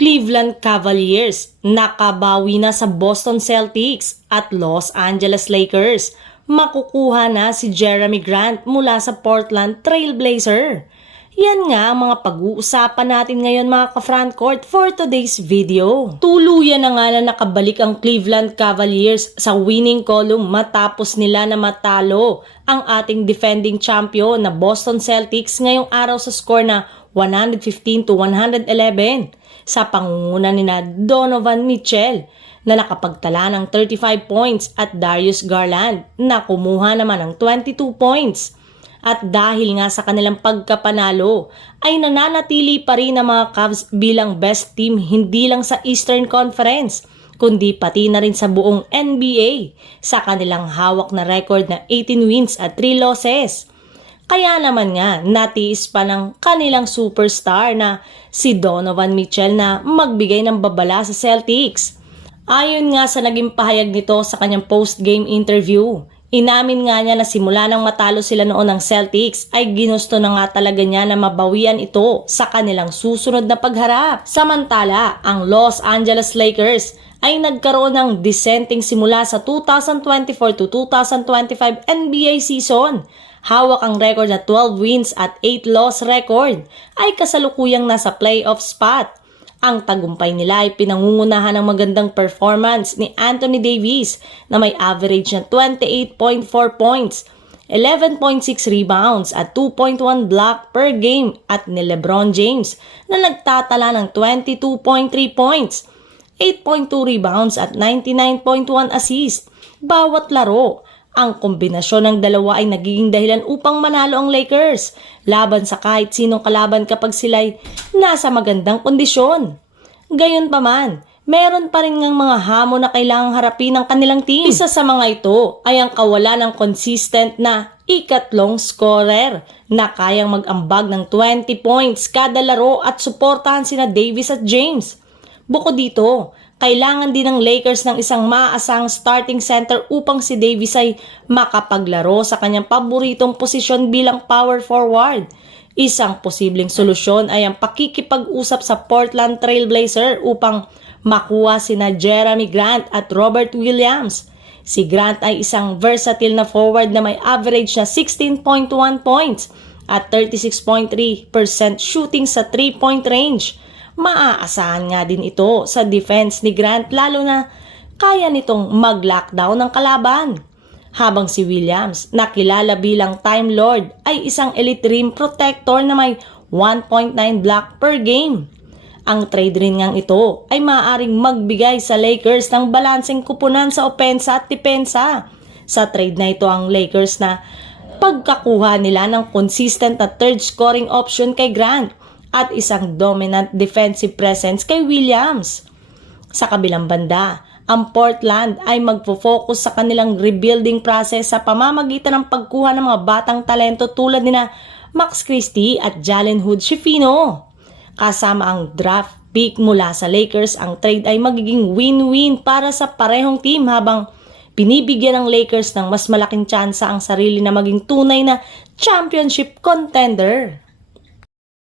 Cleveland Cavaliers nakabawi na sa Boston Celtics at Los Angeles Lakers. Makukuha na si Jeremy Grant mula sa Portland Trail Blazer. Yan nga ang mga pag-uusapan natin ngayon mga ka-frontcourt for today's video. Tuluyan na nga na nakabalik ang Cleveland Cavaliers sa winning column matapos nila na matalo ang ating defending champion na Boston Celtics ngayong araw sa score na 115-111 sa pangunguna ni Donovan Mitchell na nakapagtala ng 35 points at Darius Garland na kumuha naman ng 22 points. At dahil nga sa kanilang pagkapanalo ay nananatili pa rin ang mga Cavs bilang best team hindi lang sa Eastern Conference kundi pati na rin sa buong NBA sa kanilang hawak na record na 18 wins at 3 losses. Kaya naman nga natiis pa ng kanilang superstar na si Donovan Mitchell na magbigay ng babala sa Celtics. Ayon nga sa naging pahayag nito sa kanyang post-game interview, inamin nga niya na simula nang matalo sila noon ng Celtics ay ginusto na nga talaga niya na mabawian ito sa kanilang susunod na pagharap. Samantala, ang Los Angeles Lakers ay nagkaroon ng dissenting simula sa 2024 to 2025 NBA season. Hawak ang record na 12 wins at 8 loss record ay kasalukuyang nasa playoff spot. Ang tagumpay nila ay pinangungunahan ng magandang performance ni Anthony Davis na may average na 28.4 points, 11.6 rebounds at 2.1 block per game at ni LeBron James na nagtatala ng 22.3 points, 8.2 rebounds at 99.1 assists bawat laro. Ang kombinasyon ng dalawa ay nagiging dahilan upang manalo ang Lakers laban sa kahit sinong kalaban kapag sila'y nasa magandang kondisyon. Gayunpaman, meron pa rin ngang mga hamon na kailangang harapin ng kanilang team. Isa sa mga ito ay ang kawalan ng consistent na ikatlong scorer na kayang mag-ambag ng 20 points kada laro at suportahan sina Davis at James. Bukod dito, kailangan din ng Lakers ng isang maaasahang starting center upang si Davis ay makapaglaro sa kanyang paboritong posisyon bilang power forward. Isang posibleng solusyon ay ang pakikipag-usap sa Portland Trail Blazer upang makuha sina Jeremy Grant at Robert Williams. Si Grant ay isang versatile na forward na may average na 16.1 points at 36.3% shooting sa 3-point range. Maaasahan nga din ito sa defense ni Grant lalo na kaya nitong mag-lockdown ng kalaban. Habang si Williams, na kilala bilang Time Lord, ay isang elite rim protector na may 1.9 block per game. Ang trade rin ngang ito ay maaaring magbigay sa Lakers ng balanseng kupunan sa opensa at depensa. Sa trade na ito ang Lakers na pagkakuha nila ng consistent na third scoring option kay Grant at isang dominant defensive presence kay Williams. Sa kabilang banda, ang Portland ay magfo-focus sa kanilang rebuilding process sa pamamagitan ng pagkuha ng mga batang talento tulad nina Max Christie at Jalen Hood-Schifino. Kasama ang draft pick mula sa Lakers, ang trade ay magiging win-win para sa parehong team habang binibigyan ng Lakers ng mas malaking tsansa ang sarili na maging tunay na championship contender.